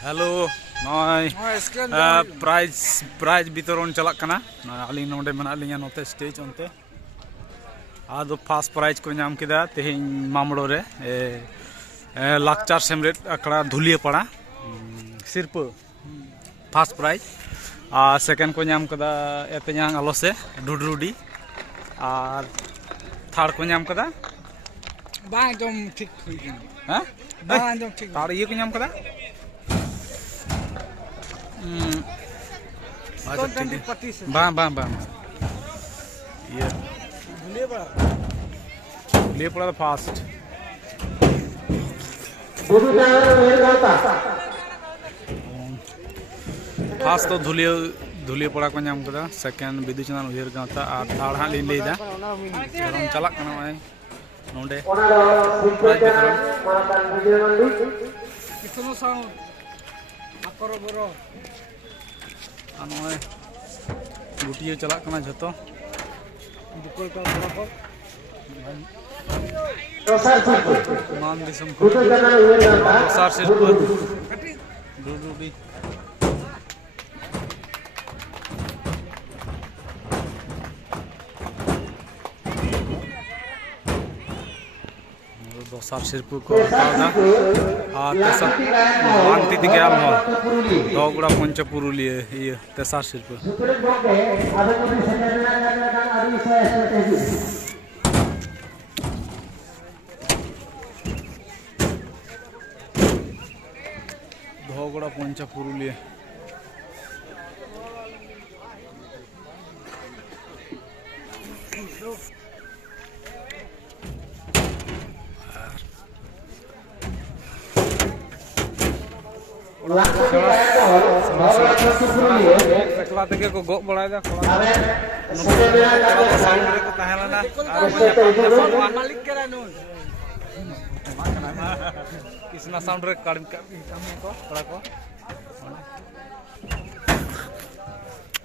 hello नॉय prize वितरण चलक कना अली नोडे मना लिया नोते स्टेज ओनते आदो फर्स्ट प्राइज को नाम किदा तेहिं मामड़ो रे लाकचार सेमरेट अकड़ा धुलियापाड़ा सिरप फर्स्ट प्राइज और सेकेंड को नाम कदा एपेयांग आलो से डुडरुडी और थर्ड को नाम कदा बांग जम ठीक हां बांग जम ठीक तार ये को नाम कदा बां बां बां ये धुलियापाड़ा फास्ट फास्ट तो धुलियापाड़ा को नाम कदा सेकेंड बिदुचंदन उयहर गावता और थर्ड हां लिन लेदा हम चलक कना माय नोंडे प्राइज वितरण कितनो साउंड आकरो बरो नय गुटिया चलक कना झतो दुकोल का बरो को मान दिसम को दोसार सिर्फ डुडुडी दोसार सिर्फ को कादा आ तेसा वांगती दिगयाल हो दोगुड़ा पंचपुरुलिया ये तेसार सिर्फ दोगुड़ा पंचपुरुलिया एकला तक को गो बड़ा दा साउंड रे को ताहेलाना मालिक करा नु किसना साउंड रे काडम को कड़ा को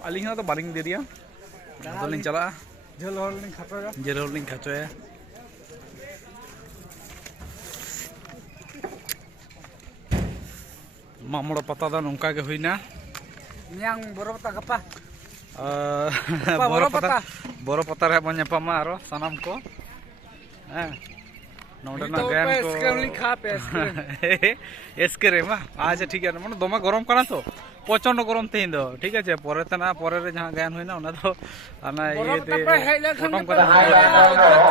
अली तो बालिंग दे दिया दलिंग चला झल होल्डिंग खतरा जेल होल्डिंग खचोया मामड़ो पता दा नोंका के हुईना मियांग बरो पता गपा बरो पता रे बन ᱧᱟᱯᱟᱢᱟ आरो सनम को हैं नोंडेना गैन को स्क्रीन लिखा पे एस्क्रीम आज ठीक है माने दोमा गरम कना तो प्रचंड गरम तेहिं दो ठीक है परे तना परे रे जहां गैन होइना ओना तो आना ये दे खत्म कर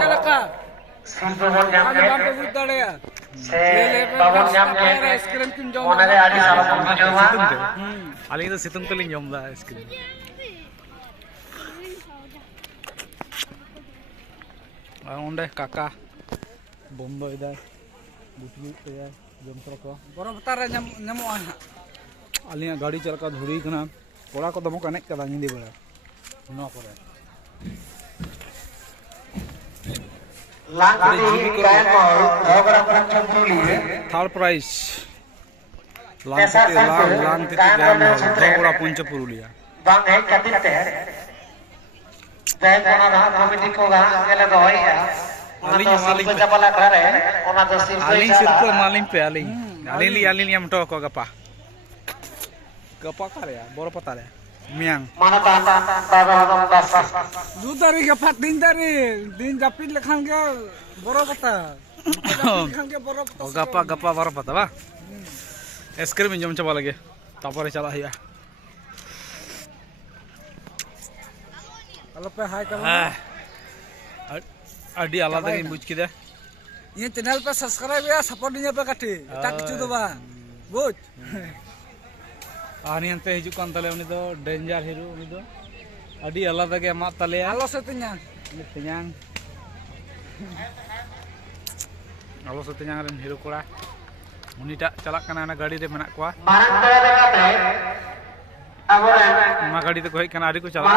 चलका सिंपल जाम के बाप बुझ दड़या से बाबन जाम के आइसक्रीम किन जम ओना रे आडी सारा बुझवा आली तो सितुंग तलिंग जम दा आइसक्रीम ओंडे काका बंदो इदा बुटली तया जंत्र को बरो बतारे नमो आलिया गाड़ी चलका धुरी कना कोड़ा को दमो कनेक्ट कदा निंदी बेला नो करे थर्ड प्राइज लांग दोगुड़ा पंचपुरुलिया बांग है कतिते ते कोना दा कमिटी को गा गेले दो होय आलिंग मालिंग जपला करे ओना दो सिर आलिंग सिर्फ मालिंग पे आलिंग मटो को गपा करे बरो पता रे मियांग माना ता दस दू तारीख गपा दिन जापिल लखान के बरो पता लखान के बरो पता गपा बरो पता बा आइसक्रीम जम चबा लगे तापरे चला हिया हेलो पे हाय कर अडी आलादा के बुझ किदा ये चैनल पे सब्सक्राइब या सपोर्ट दिया पे काटी ता किछु दो बा बुझ आनी अंते हिजु कान तले उनी दो डेंजर हीरो उनी दो अडी आलादा के मा तले आलो से तिन्यां आलो से तिन्यां रेन हीरो कोड़ा उनीटा चलक कना ना गाड़ी रे मेना कोआ मारन तोया देखाते ना गाड़ी ते कोई कना आडी को चला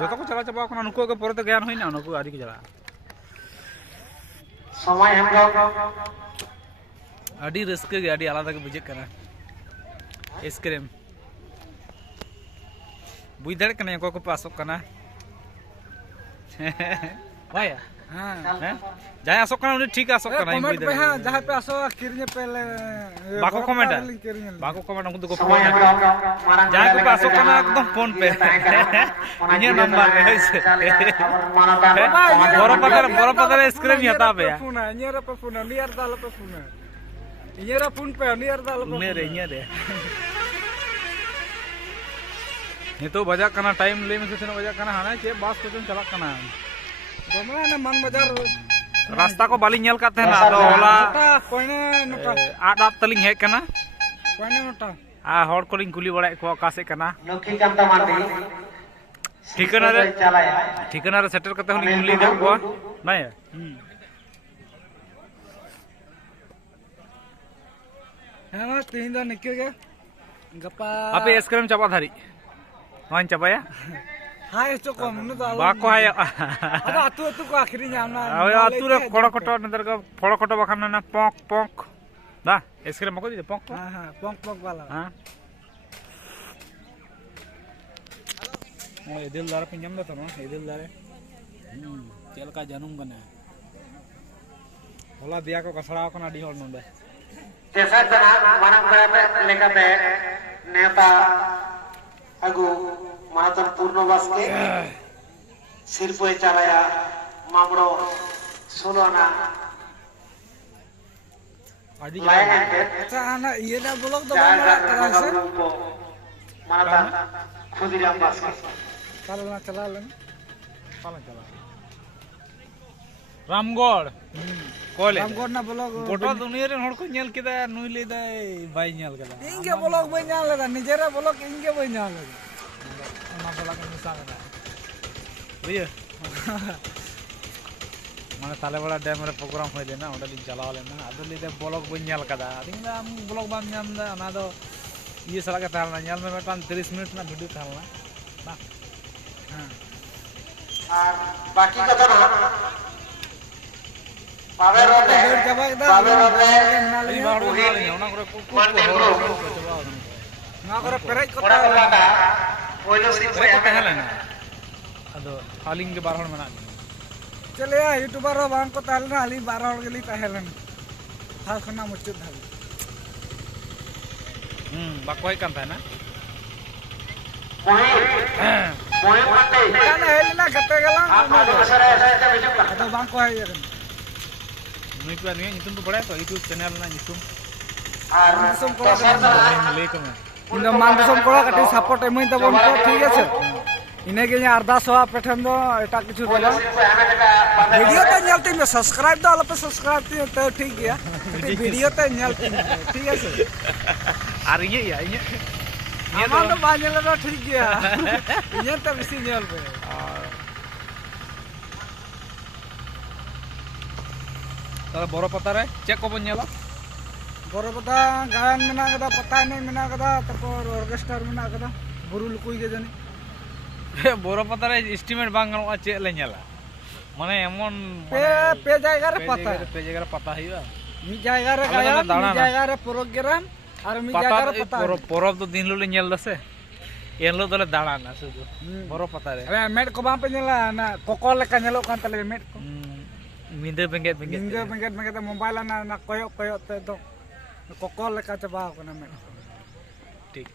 जो तो को चला चबा कना नुको के परे तो ज्ञान होइना नुको आडी को चला समय हम लोग आडी रस्के गे आडी आलादा के बुझे कना आइसक्रीम बुझ दड़ कने को पासो कना वाया हाँ हैं जहां आसोक कना उनी ठीक आसोक कना कमेंट पे हां जहां पे आसो किरने पे बाको कमेंट बाको कमेंट उनको को फोन जहां को आसोक कना एकदम फोन पे इने नंबर रे है बरो पतर स्क्रीन हता पे फोन इने पे फोन नियर दाल पे फोन इने फोन पे नियर दाल पे इने रे ये तो बजा कना टाइम ले में कितने बजा कना हाना चे बस को चला कना दोमरा ना मन बाजार रास्ता को बाली नेल काते ना तो होला कोने नोटा आट आट तलिंग हे कना कोने नोटा आ हर को लिंग कुली बड़ा को कासे कना लकी कांता मांडी ठिकाना रे सेटल करते हली कुली दे को नहीं हां ना तीन दा निकल गया गप्पा आपे स्क्रीन चाबा धारी वन चाबाया हां इसको कम न तो बाको हाय अब आतु को आखिरी नाम ना आतु रे कोड़ा कोटो नंतर का फोड़ा कोटो बखान ना पोंक पोंक बा स्क्रीन मको दी पोंक हां हां पोंक पोंक वाला हां ए दिलदार पे जम तो ए दिलदार चल का जन्म कने होला दिया को कसड़ा कना डी होल नंदे जैसा जना मानव पे लेकर पे नेता अगु मातम पूर्णवास के सिर्फ ये चलाया मामलो सोलोना लाया है अच्छा ना ये ना ब्लॉग तो बना करा से माता खुदिराम बास के चला लेन रामगढ़ कोले रामगढ़ ना ब्लॉग गोटा दुनिया रे हड़ को नेल केदा नुई ले दे बाई नेल केदा इंगे ब्लॉग बई जान लेदा निजेरा ब्लॉग इंगे बई जान लेदा ना बोला के मिसा में बुझे माने ताले बड़ा डैम रे प्रोग्राम होय लेना ओडा लिन चलाव लेना आदो ले ब्लॉग बई नेल कदा दिंग आम ब्लॉग बाम नाम दा ना दो ये सला के तालना नेल में मेटान 30 मिनट ना वीडियो तालना ना हां और बाकी का तो ना पावेरो ने ओना करे ना करे पेराई को पहिलो सिर्फ पहलेना अदो हालिंग के 12 हड़ मना चले या यूट्यूबर हो बांग को तालना हाली 12 हड़ गेली ताहेलन हाल खना मुचुत धाल बाको है कान था ना मोही माते काना हेलना गते गेला आप कसरा ऐसा बिजु का तो बांग को है ये नुई पे नहीं नितुम तो बड़ा है तो यूट्यूब चैनल ना नितुम और दिसम को ले कम इन मान दिसम को कटी सपोर्ट एमई तबन को ठीक है इने के अरदास हो पेठन दो एटा किछु बोला वीडियो तो नेलते में सब्सक्राइब दो पे सब्सक्राइब तो ठीक गया वीडियो तो नेलते ठीक है और ये आमान तो बाजल तो ठीक गया ये तो बेसी नेल पे तारा बरो पता रे चेक को बनेला बरो पता गायन मेना कदा पता नहीं मेना कदा तपर ऑर्केस्ट्रा मेना कदा बुरु लुकुई के जानी बरो पता रे एस्टिमेट बांग गनवा चे ले नेला माने एमन पे जायगा रे पता हिवा मी जायगा रे गायन मी जायगा रे प्रोग्राम और मी जायगा रे पता परब तो दिन लोले नेल दसे एनलो दोले दाड़ाना सुदु बरो पता रे अरे मेट को बां पे नेला ना कोको लेका नेलो कान तले मेट को मिंदे बेंगेट बेंगेट मोबाइल ना कोयो कोयो ते तो कोको लेका चबा कोना मेट ठीक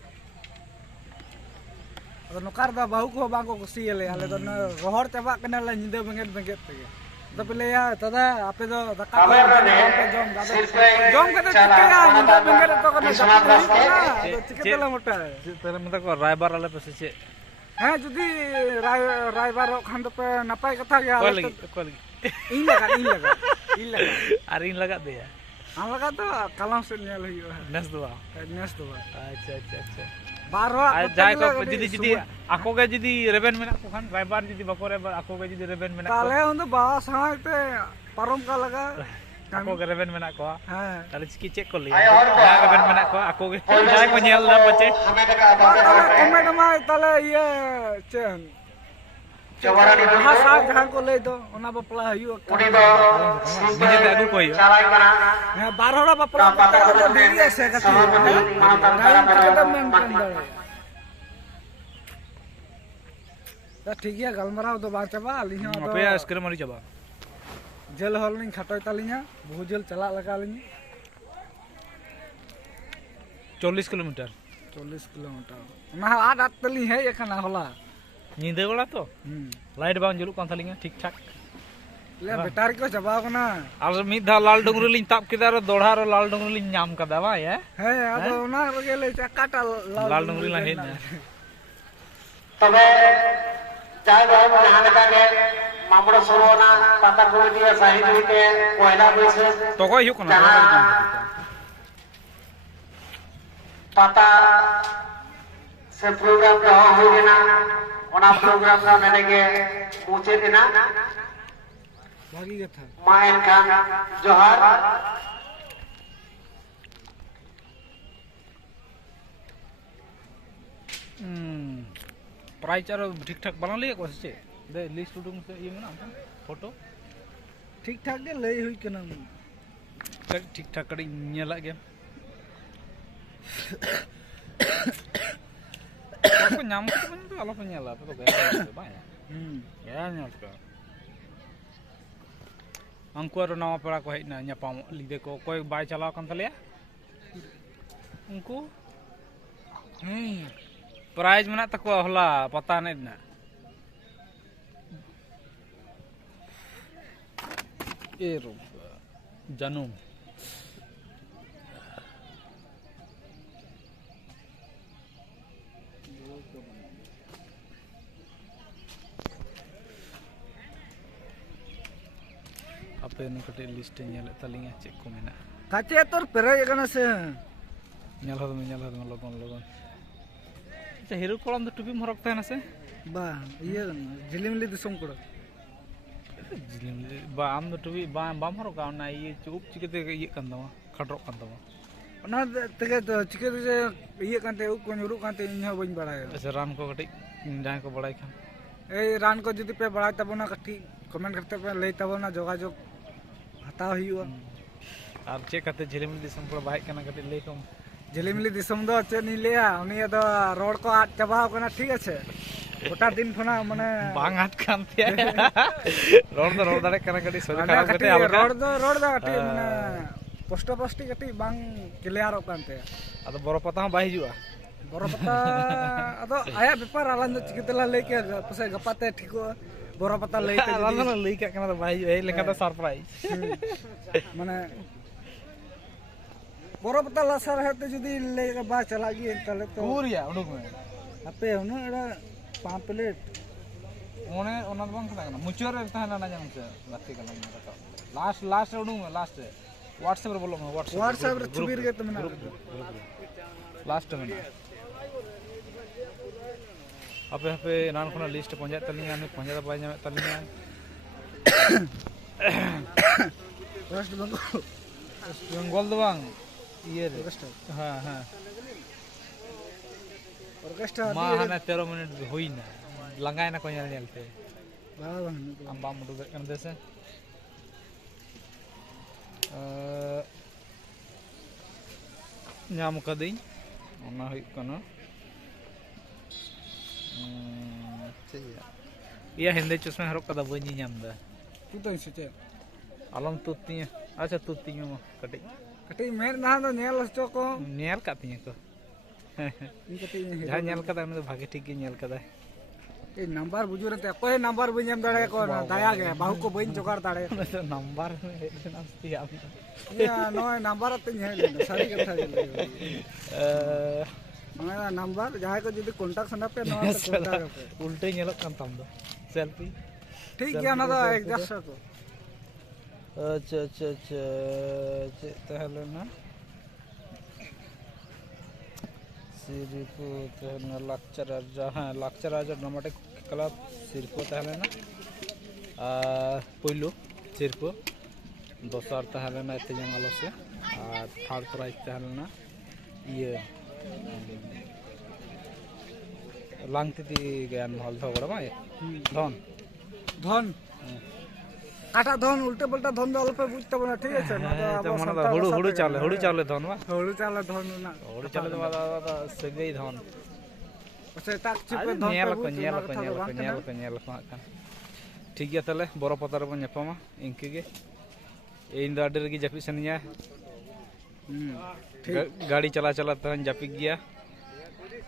अगर नकार दा बाहु को बांको कुसी ले आले तो रोहर चबा कना ला निंदे बेंगेट ते तो पहले या तदा आपे तो दका पे जम कते चिकेया निंदे बेंगेट तो कना चिकेला मोटा तेरे मतलब को रायबार वाले पे से हां जदी रायबार खान तो पे नपाय कथा गया को लगी इन लगा अरे इन लगा दे हम लगा तो कलम से नेल हुई नेस दो अच्छा बारो जाय को जदी आको के जदी रेबेन मेना को खान रायबार जदी बको रेबेन आको के जदी रेबेन मेना ताले उन बास हाते परम का लगा आको के रेबेन मेना को हां ताले चिकी चेक को लिया या रेबेन मेना को आको के जाय को नेल ला बचे कमेंट में ताले ये चेन चवरानी भाषा जहां को ले दो ओना बपला हयु उनी दो मुझे ते आगु कोई चलाई बना हां 12 बपला तो वीडियो से कथि तो ठीक है गलमराव तो बात चबा लिहो तो पे स्क्रीन मारी चबा ᱡᱷᱟᱹᱞ ᱦᱚᱲ ᱞᱤᱧ ᱠᱷᱟᱴᱚᱭ ᱛᱟᱹᱞᱤᱧᱟ ᱵᱚᱦᱩ ᱡᱷᱟᱹᱞ ᱪᱟᱞᱟᱜ ᱞᱟᱜᱟᱣ ᱞᱤᱧᱟ 40 किलोमीटर 40 किलोमीटर ᱚᱱᱟ ᱦᱚᱸ ᱟᱫ ᱛᱮᱞᱤᱧ ᱦᱮᱡ ᱟᱠᱟᱱᱟ ᱦᱚᱞᱟ ᱧᱤᱫᱟᱹ ᱵᱮᱲᱟ ᱛᱚ लाइट बांग जुलुक कान थालिंगा ठीक ठाक লে ব্যাটারি কো চাবাও না আর মিদ ধা লাল ডুংরি লিং তাপ কেদা আর দড়হা র লাল ডুংরি লিং নাম কাদা ভাই হ্যাঁ আদো ওনা রগে লে কাটা লাল ডুংরি লা হেনা তবে যাই হোক জাহান লেকাগে মামড়ো সরোনা পাতা কমিটি সাহিদ হইতে পয়লা বৈশে তকই হুক না পাতা সে প্রোগ্রাম দেওয়া হইবে না ওনা প্রোগ্রাম না নেগে পৌঁছে দিনা ভাগি কথা মায়ের খান জোহার प्राइस आरो ठीक ठाक बना लिया को से दे लिस्ट उडुंग से ये ना फोटो ठीक ठाक गे लई हुई कना ठीक ठाक कड़ी नेला गे को नाम को बन आलो पे नेला तो बे बा या नेल का अंकुर नवा पड़ा को हेना न्यापाम लिदे को कोई बाय चलाव कान तलिया उनको प्राइज मना तको हला पता नहीं ना ए रो जानूम आपे न कटे लिस्ट नेल तलिंगा चेक को मेना काचे तोर पेरे कना से नेल हद लगन लगन अच्छा हिरो कोलम तो टुपी मरक तहना से बा ये झिलिमिली दिसम कोड़ झिलिमिली बा आम तो टुपी बा बाम हरक ना ये चुप चिकते ये कन दमा खटरक कन दमा ओना तगे तो चिकते से ये कानते उप को नुरु कानते इन हो बइन बड़ाय अच्छा रान को कटे जहां को बड़ाई खान ए रान को जदी पे बड़ाय तबना कटी कमेंट करते पे ले तबना जोगाजोग हताव हुआ और चेक करते झिलिमिली दिसम को बाइक कना कटे ले कम झिलिमिली दिसम दो चे नि लेया उनी दो रोड को आट चाबाव कना ठीक আছে गोटा दिन खना माने बांग आट कान थे रोड दाड़े कना कटी सोरे खराब कटे हल्का रोड दा कटी माने पोस्टी कटी बांग क्लियर कानते अद बरो पता बाय हिजुआ बरो पता अदो आया व्यापार आलन दो चिकितला लेके पसे गपाते ठीको बरो पता लेते आलन लई का कना बाय ए लेका तो सरप्राइज माने बरो पता लासर हेते जदी ले बा चला गी तले तो पूरिया उडुक में अपे उन एड़ा 5 प्लेट ओने ओना बंग था ना मुचर रे था ना जाम से लाती कलम लास्ट उडुक में लास्ट व्हाट्सएप रे बोलो में व्हाट्सएप रे छुबीर के तमना लास्ट में अपे अपे नान कोना लिस्ट पंजायत तलिया ने पंजायत बाय जाम तलिया वेस्ट बंगाल दो बांग ये हां हां ऑर्केस्ट्रा मा हना 13 मिनट होई ना लंगाय ना को नेलते बाबा हम बाम मुडु कन देसे नाम कदिन ओना होई कनो या हिंदे चश्मा हरक कदा बनी नामदा तू तो इसे चे आलम तुतिया अच्छा तुतिया मा कटे कटी मेर ना दो नेल हचो को नेल कातिया को इ कटी जहां नेल कदा में भागे ठीक के नेल कदा ए नंबर बुजुर ते कोई नंबर बइन दाड़े को दया गे बाहु को बइन जोगाड़ दाड़े तो नंबर नस्ती आप या नो नंबर ते हे ले सारी कथा ले माने नंबर जहां को जदी कांटेक्ट सना पे नो कांटेक्ट उल्टे नेलक कान तम दो सेल्फी ठीक गया ना तो एक जस्ट को अच्छा तहले ना सिरपो तहले लेक्चर जहां लेक्चर आज ड्रामेटिक क्लब सिरपो तहले ना पहिलो सिरपो दोसर तहले ना एते जंगल से और थर्ड प्राइज तहले ना ये लांगती ज्ञान महल झगड़ा भाई धन धन काटा धन उल्टे पल्टा धन दो अल्प बुझते बना ठीक है ना तो मन हुड़ू चाले धन बा हुड़ू चाले धन ना हुड़ू चाले तो सगई धन से ताक चिप धन नेल को ठीक गया ताले बोरो पता रे बन ᱧᱟᱯᱟᱢᱟ इनके गे इन ᱫᱚ ᱟᱹᱰᱤ ᱨᱮᱜᱮ ᱡᱟᱹᱯᱤᱫ ᱥᱟᱱᱟᱧᱟ गाड़ी चला चला तो जापिक गया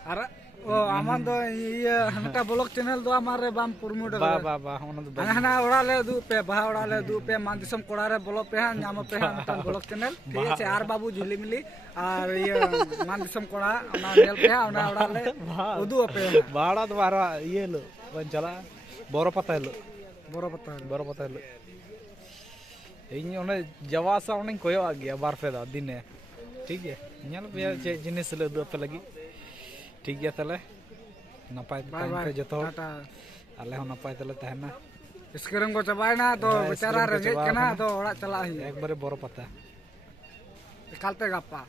अरे ओ आमान दो ये हमटा ब्लॉग चैनल दो हमारे बाम प्रमोट बा बा बा ओना दो हना ओड़ा ले दू पे बहा ओड़ा ले दू पे मान दिसम कोड़ा रे ब्लॉग पे हां नाम पे हां हमटा ब्लॉग चैनल ठीक है आर बाबू झिली मिली और ये मान दिसम कोड़ा ओना नेल पे हां ओना ओड़ा ले उदू पे बाड़ा तो बारा ये लो बन चला बोरो पता लो बोरो पता लो इन ओने जवासा ओने कोयो आ गया बार पे दा दिने ठीक है ñal पे चे जिनिस ले दो पे लगी ठीक गया तले नपाय पे जतो आले हो नपाय तले तहना स्क्रीन को चबायना तो बेचारा रंगे केना तो ओड़ा चला ही एक बारे बोरो पता एकालते गप्पा